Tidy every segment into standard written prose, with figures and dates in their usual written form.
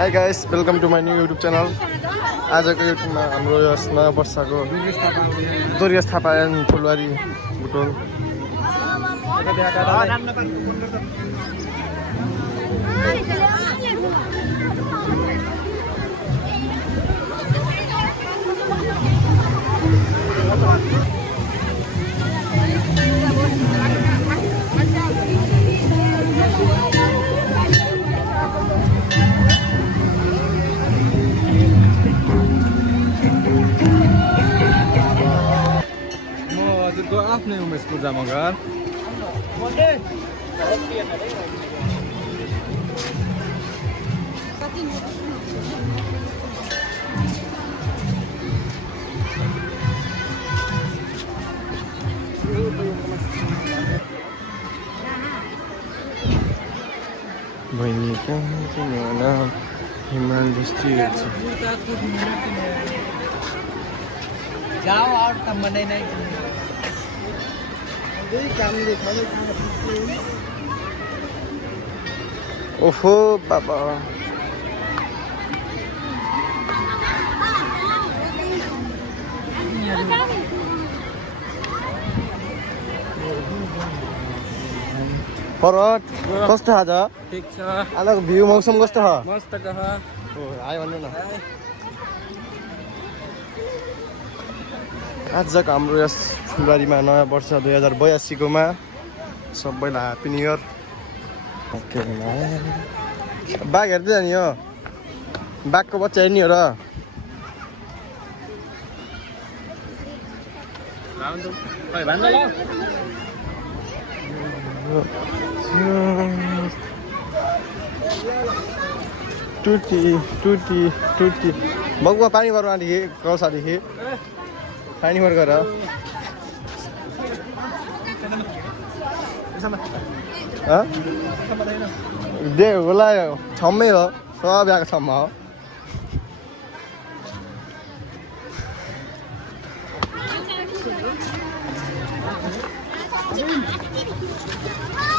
High guys, welcome to my new YouTube channel. आजको युट्युबमा हाम्रो यस नयाँ वर्षको दुर्गेश थापा एन्ड फुलबारी बुटोल। आफ्नै उमेश पूजा मगर बहिनी नाम हिमाल डिस्ट्रिक्ट जाओ और तब मने नहीं ओहो बाबा पर्वत कस्तो आज ठीक छ आजको भ्यू मौसम कस्तो छ मस्त छ आयो भन्नु न आजको हाम्रो यस फुलबारीमा नयाँ वर्ष 2082 कोमा सबैलाई ह्याप्पी न्यु इयर। बाघ हेर्दै जाने हो बाघको बच्चा हेर्ने हो र टुटी टुटी टुटी बगुवा पानी भर्नुदेखि कौसादेखि पानी भर गर दे होला छम्मै हो सब आएको छम्म हो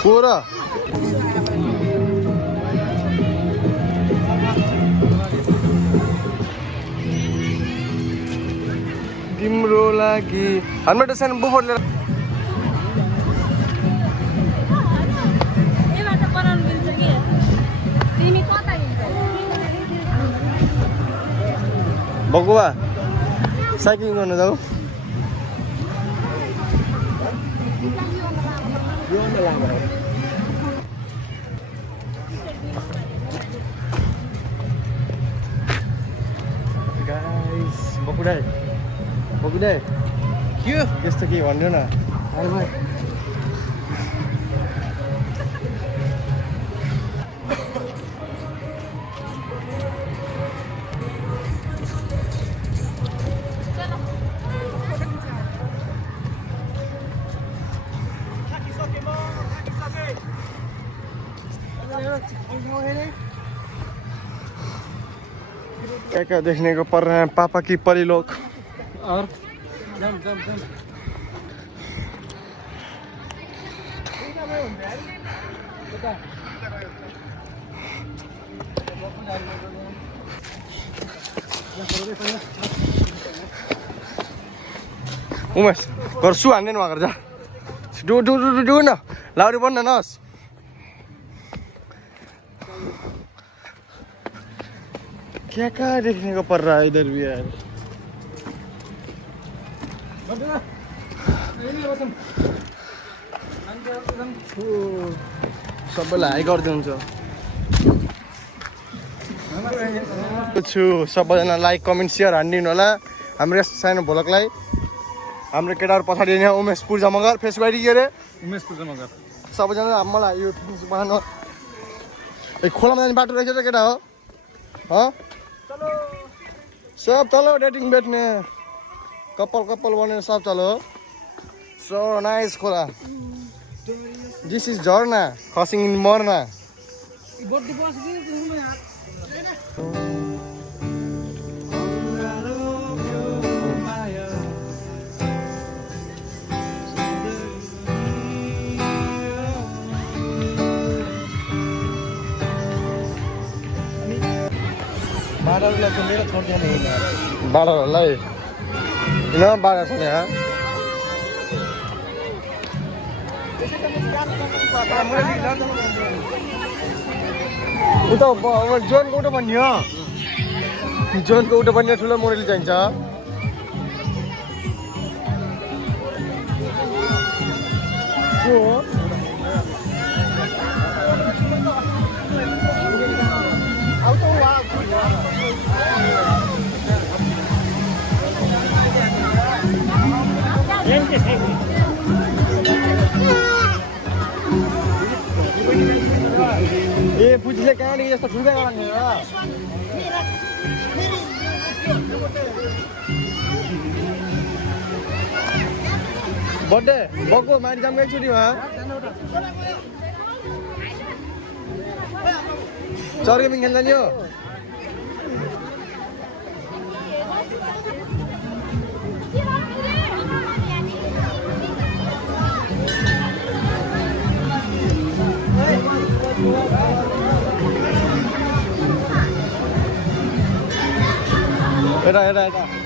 को र तिम्रो लागि हेलमेट सानो बुफोट लिएर बगुवा साइक्लिङ गर्न जाऊ गाइस बकुडा बकुडा के यस्तो के भन्नु न क्या देखने को पड़ रहे हैं पापा की परी लोग और जम जम जम उमेश घर सु हान्दैन वहाँ जा डु डु डु डु न लाउरी बन्न नहोस् क्या देखने को पड़ रहा है इधर भी यार सबैलाई हाई गरिदिनुहुन्छ सबैजना लाइक कमेन्ट सेयर हानिदिनु होला हाम्रो यस्तो सानो भ्लगलाई हाम्रो केटाहरू पछाडि यहाँ उमेश पूजा मगर फेसबुक आइडी के अरे उमेश पूजा मगर सबैजना मलाई यो बाहन खोलामा जाने बाटो रहेछ त केटा हो सब चलो डेटिङ बैठने कपल कपल बनेर सब चलो सो नाइस खोला दिस इज झरना खसिङ इन मर्ना बाह्रलाई त लिएर छोड्दैन बाह्रहरूलाई किन बाह्र छ यहाँ उता जोनको उठो भन्ने हो जोनको उठो भन्ने ठुलो मोडेल चाहिन्छ को हो ए पुजीले कहाँनिर यस्तो ठुल्कै गराउने हो बर्थडे बक्को माथि जाऊँ एकचोटि वहाँ चर गेमिङ खेल्न नि हो हेरा हेरा हेरा